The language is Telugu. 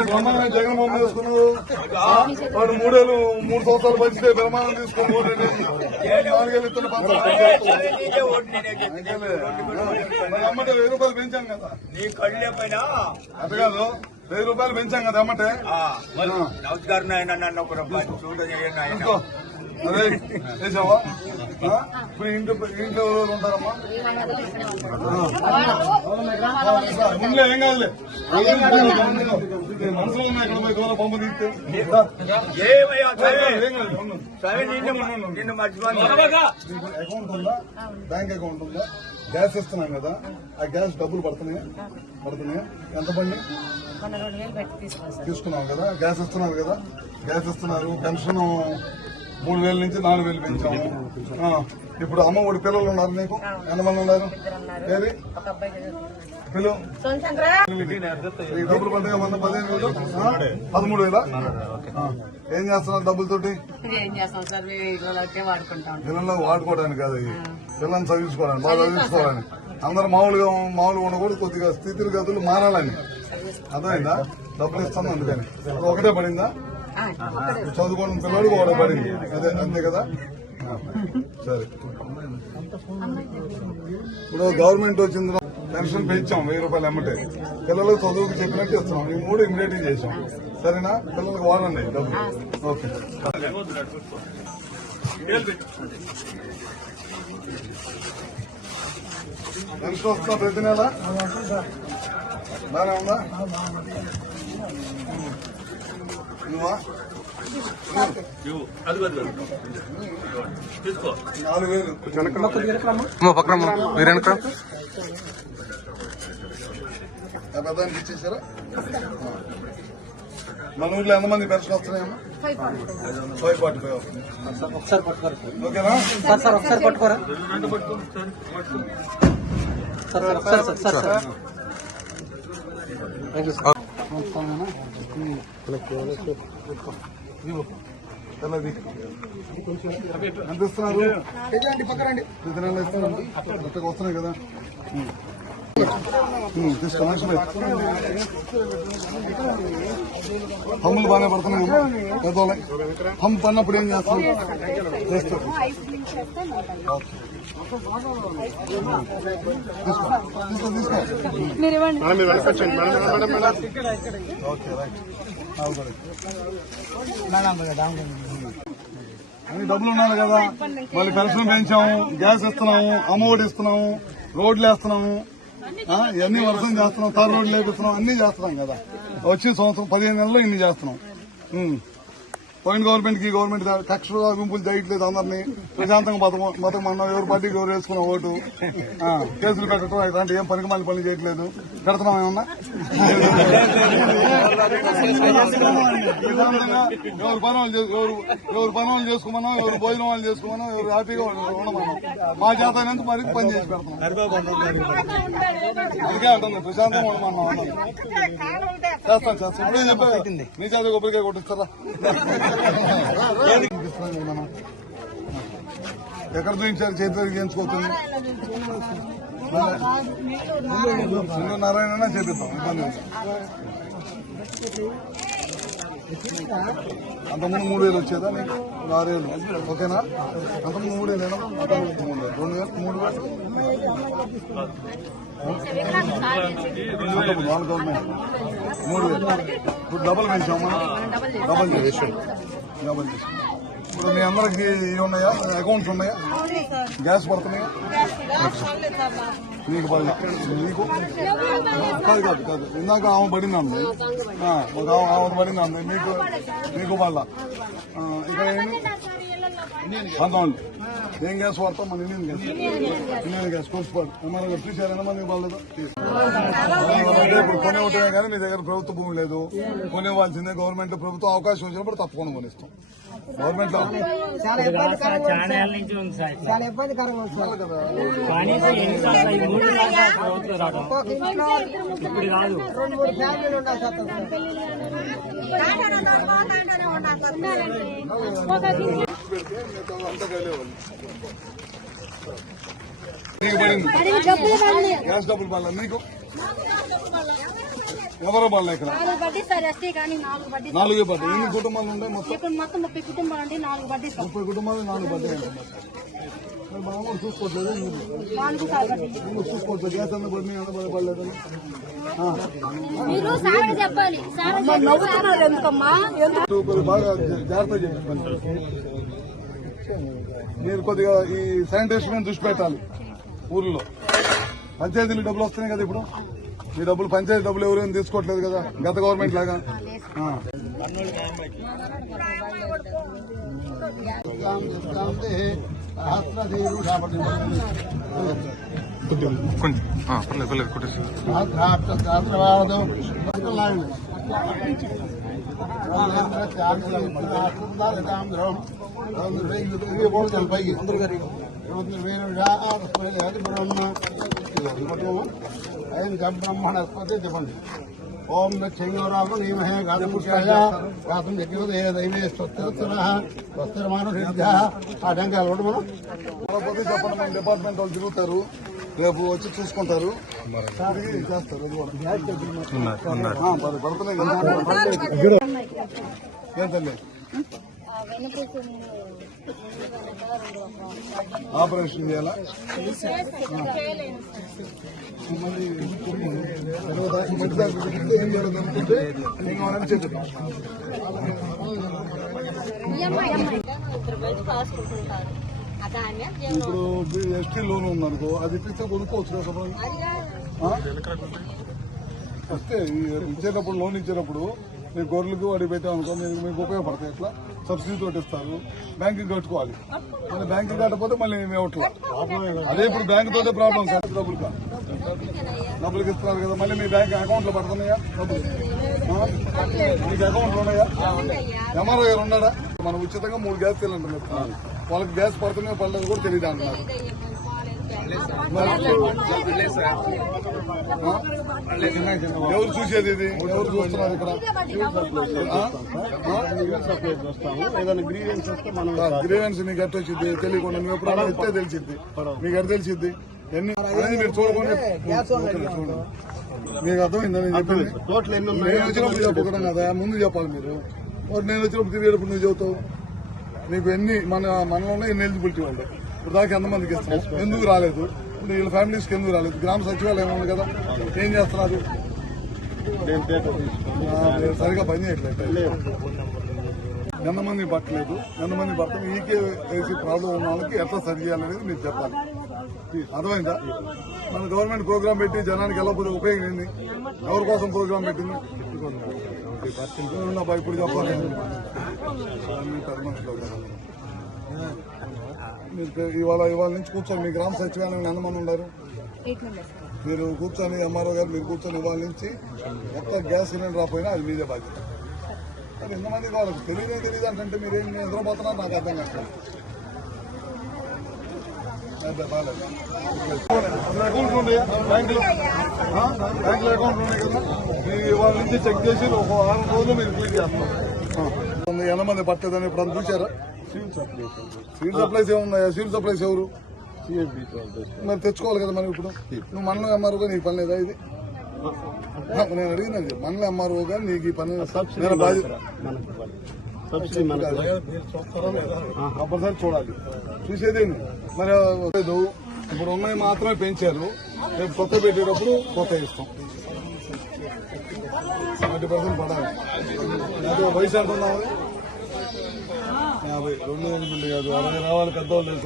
బ్రహ్మాండంగా జగన్మోహన్ తీసుకున్నాడు వాడు మూడేళ్ళు మూడు సంవత్సరాలు పంచితే బ్రహ్మాండం తీసుకుని ఓటేది నాలుగేళ్ళు ఇస్తున్న వెయ్యి రూపాయలు పెంచాం కదా నీ కళ్ళే పైన అది వెయ్యి రూపాయలు పెంచాం కదా అమ్మటే? ఆ, మరి నమస్కారం నాయన నన్ను ఒక ఇంకో అదే? ఇప్పుడు ఇంట్లో ఇంట్లో ఎవరు ఉంటారమ్మా? ముందులో ఏం కాదులే. మనసులో ఉన్నాయి ఇక్కడ పోయి గోల పంపు తీస్తే. అకౌంట్ ఉందా? బ్యాంక్ అకౌంట్ ఉందా? గ్యాస్ ఇస్తున్నాం కదా ఆ గ్యాస్ డబ్బులు పడుతున్నాయా? పడుతున్నాయా? ఎంత పండి తీసుకున్నాం కదా గ్యాస్ ఇస్తున్నారు కదా గ్యాస్ ఇస్తున్నారు పెన్షన్ మూడు వేల నుంచి నాలుగు వేలు పెంచాము ఇప్పుడు అమ్మ ఒడి పిల్లలు ఉన్నారు నీకు? ఎంతమంది ఉన్నారు? ఏది? డబ్బులు పండుగ మొన్న పదిహేను వేలు? పదమూడు వేల? ఏం చేస్తున్నారు డబ్బులతోటి? పిల్లల్లో వాడుకోవడానికి కాదు పిల్లల్ని చదివించుకోవడానికి బాగా చదివించుకోవాలని అందరూ మామూలుగా మామూలుగా ఉండకూడదు కొద్దిగా స్థితిలు గతులు మారాలని. అర్థమైందా? డబ్బులు ఇస్తాను అందుకని. ఒకటే పడిందా. చదువుకోవడం పిల్లడికి ఒకటే పడింది అదే అంతే కదా? సరే. ఇప్పుడు గవర్నమెంట్ వచ్చింది పెన్షన్ పెంచాం వెయ్యి రూపాయలు అమ్మటే పిల్లలకు చదువుకు చెప్పినట్టు ఇస్తున్నాం. ఈ మూడు ఇమీడియట్ చేసాం సరేనా? పిల్లలకు వాడండి డబ్బులు. ఓకే. పెన్షన్ వస్తుందా ప్రతి నెల? బాగానే ఉందా? నువ్వా? నాలుగు వేలు. అమ్మ పక్కన మీరు వెనక ఆ పెద్దానికి ఇచ్చేసారా? మన ఊర్లో ఎంతమంది పెన్షన్ వస్తున్నాయమ్మా? ఫైవ్ ఫార్టీ ఫైవ్ వస్తుంది. ఒకసారి పట్టుకోరా? ఓకేనా సార్ సార్ ఒకసారి పట్టుకోరా సార్ సార్. ఒకసారి సార్ థ్యాంక్ యూ ఎంత ఇస్తున్నారు వస్తున్నాయి కదా. హమ్ములు బాగానే పడుతున్నాయి. పెద్దోళ్ళ. హమ్ పడినప్పుడు ఏం చేస్తాం చేస్తాం తీసుకో తీసుకో ఓకే రైట్ అన్ని డబ్బులు ఉండాలి కదా. మళ్ళీ పెన్షన్ పెంచాము గ్యాస్ ఇస్తున్నాము అమ్మఒడి ఇస్తున్నాము రోడ్లు వేస్తున్నాము. ఇవన్నీ వర్షం చేస్తున్నాం తార్ రోడ్లు వేపిస్తున్నాం అన్ని చేస్తున్నాం కదా. వచ్చే సంవత్సరం పదిహేను నెలల్లో ఇన్ని చేస్తున్నాం. పోయిన గవర్నమెంట్కి గవర్నమెంట్ కక్ష గుంపులు చేయట్లేదు అందరినీ. ప్రశాంతంగా బతక బతకమన్నాం ఎవరు పార్టీకి ఎవరు వేసుకున్న ఓటు. కేసులు పెట్టడం ఇలాంటి ఏం పనికి మళ్ళీ పనులు చేయట్లేదు. పెడుతున్నాం ఏమన్నా? ఎవరు పని చే- ఎవరు ఎవరు పని వాళ్ళు చేసుకోమన్నాం ఎవరు భోజనం వాళ్ళు చేసుకోమన్నాం ఎవరు హ్యాపీగా ఉండమన్నాం. మా చేత మరి పని చేసి పెడతాం. అందుకే అంటుంది ప్రశాంతంగా ఉండమన్నాం. చేస్తాం చేస్తాం. ఇప్పుడే చెప్పా నీ చేత కొబ్బరికాయ కొట్టిస్తారా? మనం ఎక్కడ చూపించారు? చేతిలో చేయించుకోవచ్చు నారాయణ చేపిస్తాం ఇబ్బంది. అంతకుముందు మూడు వేలు వచ్చేదా నీకు? ఆరు వేలు. ఓకేనా? అంతకుముందు మూడు వేలు మూడు వేలు. రెండు వేలు? మూడు వేలు? వాళ్ళ గవర్నమెంట్ మూడు వేలు. ఇప్పుడు డబల్ పెంచామా? డబల్ చేసి చేసి ఇప్పుడు మీ అందరికి ఇవి ఉన్నాయా? అకౌంట్స్ ఉన్నాయా? గ్యాస్ పడుతున్నాయా? నీకు పడలే. నీకు కాదు కాదు కాదు. ఇందాక ఆమె పడింది. అంది ఒక ఆమె పడింది అంది మీకు మీకు పడలా. ఇక్కడ పంతొమ్మిది ఏం గ్యాస్ వాడతాం మన ఇండియన్ గ్యాస్ ఇండియన్ గ్యాస్ కోర్సుపాటు ఎంఆర్ఐ చూసారు ఎంతమంది వాళ్ళతో ఇప్పుడు కొనే ఉంటాయి కానీ మీ దగ్గర ప్రభుత్వ భూమి లేదు. కొనేవాల్సిందే గవర్నమెంట్ ప్రభుత్వం అవకాశం వచ్చినప్పుడు తప్పకుండా కొనిస్తాం. గవర్నమెంట్లో ఇప్పుడు కాదు. పెడితే మిగతా అంతా కలిగేవాళ్ళు గ్యాస్ డబ్బులు పడలేదు నీకు ఎవరో పడలే ఇక్కడ? నాలుగు పడ్డాయి ఎన్ని కుటుంబాలు ఉంటాయి మొత్తం? మొత్తం ముప్పై కుటుంబాలు ఉండి నాలుగు సార్ ముప్పై కుటుంబాలు నాలుగు మామూలు చూసుకోవట్లేదు నువ్వు గ్యాస్ పడలేదు? నవ్వుతున్నారు ఎందుకమ్మా? బాగా జాగ్రత్త చేయండి. మీరు కొద్దిగా ఈ శానిటేషన్ మీద దృష్టి పెట్టాలి ఊర్లో. పంచాయతీలు డబ్బులు వస్తున్నాయి కదా ఇప్పుడు? ఈ డబ్బులు పంచాయతీ డబ్బులు ఎవరేం తీసుకోవట్లేదు కదా? గత గవర్నమెంట్ లాగా. ఆ. అయం ఆ, చెప్పండి ఓం దక్షిణరామ నీమహే గాతముఖ్యాయ గాతం యజ్ఞోదయ దైవే స్వస్తిర స్వస్తిరమాను ఆ టెంకాయలు కూడా మనం లేకపోతే చెప్పండి మన డిపార్ట్మెంట్ వాళ్ళు తిరుగుతారు రేపు వచ్చి చూసుకుంటారు తిరిగి చేస్తారు అది ఆపరేషన్ చేయాలా? మళ్ళీ తర్వాత ఏం జరుగుతుందంటే నేను వాళ్ళని చెప్తాను ఇప్పుడు ఎస్టీ లోన్ ఉందనుకో అది ఇప్పిస్తే కొనుక్కోవచ్చు? వస్తే ఈ ఇచ్చేటప్పుడు లోన్ ఇచ్చేటప్పుడు మీ గొర్రెలకు వాడి పెట్టామనుకో మీకు మీకు ఉపయోగపడతాయి. ఎట్లా? సబ్సిడీ తోటి ఇస్తారు. బ్యాంకు కట్టుకోవాలి. మళ్ళీ బ్యాంకు కట్టకపోతే మళ్ళీ మేము ఇవ్వట్లా. అదే ఇప్పుడు బ్యాంక్ తోటే ప్రాబ్లం సార్. డబ్బులు డబ్బులకి ఇస్తున్నారు కదా మళ్ళీ మీ బ్యాంక్ అకౌంట్లో పడుతున్నాయా? డబ్బులు. మీకు అకౌంట్లు ఉన్నాయా? ఎంఆర్ఓ గారు ఉన్నాడా? మనం ఉచితంగా మూడు గ్యాస్ సిలిండర్లు ఇస్తున్నాం. వాళ్ళకి గ్యాస్ పడుతున్నాయో పడలేదు కూడా తెలియదు అంటున్నారు. ఎవరు చూసేది ఇది? ఎవరు చూస్తున్నారు ఇక్కడ? గ్రీవెన్స్ నీకు ఎట్ట వచ్చింది తెలియకుండా నువ్వు ఎప్పుడైనా ఇస్తే తెలిసిద్ది. మీకు ఎట్ట తెలిసిద్ది. ఎన్ని మీరు చూడకుండా. మీకు అర్థమైందా? నేను చెప్పింది. నేను వచ్చినప్పుడు చెప్పకూడదు కదా ముందు చెప్పాలి మీరు. మరి నేను వచ్చినప్పుడు తిరిగేటప్పుడు నువ్వు చెబుతావు? నీకు ఎన్ని మన మనలో ఎన్ని ఎలిజిబిలిటీ ఉంటాయి ఇప్పుడు దాకా ఎంతమందికి ఇస్తాం? ఎందుకు రాలేదు? వీళ్ళ ఫ్యామిలీస్కి ఎందుకు రాలేదు? గ్రామ సచివాలయం ఉంది కదా? ఏం చేస్తున్నారు? సరిగా పని చేయట్లేదు. ఎంతమంది పట్టలేదు? ఎంతమంది పడతాం? ఈకే వేసి ప్రాబ్లం ఉన్న వాళ్ళకి ఎట్లా సరి చేయాలనేది మీరు చెప్పాలి. అర్థమైందా? మన గవర్నమెంట్ ప్రోగ్రామ్ పెట్టి జనానికి ఎలా పోతే ఉపయోగం ఏంది? ఎవరి కోసం ప్రోగ్రామ్ పెట్టింది? ఇప్పుడు చెప్పాలి. మీరు ఇవాళ ఇవాళ నుంచి కూర్చొని మీ గ్రామ సచివాలయం ఎంతమంది ఉన్నారు మీరు కూర్చొని ఎంఆర్ఓ గారు మీరు కూర్చొని ఇవాళ నుంచి మొత్తం గ్యాస్ సిలిండర్ రాపోయినా అది మీదే బాధ్యత. మరి ఎంతమంది వాళ్ళకి తెలియదే తెలియదు అంటే మీరు ఏం నిద్రపోతున్నారు నాకు అర్థం అదే. అసలు అకౌంట్లు ఉన్నాయా? బ్యాంకులో? బ్యాంకులో అకౌంట్లు ఉన్నాయి కదా? మీరు వాళ్ళ నుంచి చెక్ చేసి ఒక వారం రోజులు మీరు క్లీన్ చేస్తున్నారు ఆ. ఎంత మంది పట్టలేదని ఇప్పుడు చూసారా సివిల్ సప్లైస్ ఏమున్నాయా? సివిల్ సప్లైస్ ఎవరు? మరి తెచ్చుకోవాలి కదా మనం ఇప్పుడు. నువ్వు మనలో ఎంఆర్ఓగా నీకు పని లేదా ఇది? నేను అడిగినది మనలో ఎంఆర్ఓగా నీకు ఈ పని కంపల్సరీ చూడాలి. చూసేదేంటి మరి లేదు. ఇప్పుడు ఉన్నాయి మాత్రమే పెంచారు. రేపు కొత్త పెట్టేటప్పుడు కొత్త ఇస్తాం ఫార్టీ పర్సెంట్ పడాలి. అదే వయసు ఎంత ఉన్నావు యాభై రెండు ఎనిమిది కాదు అరవై రావాలి పెద్దవాళ్ళు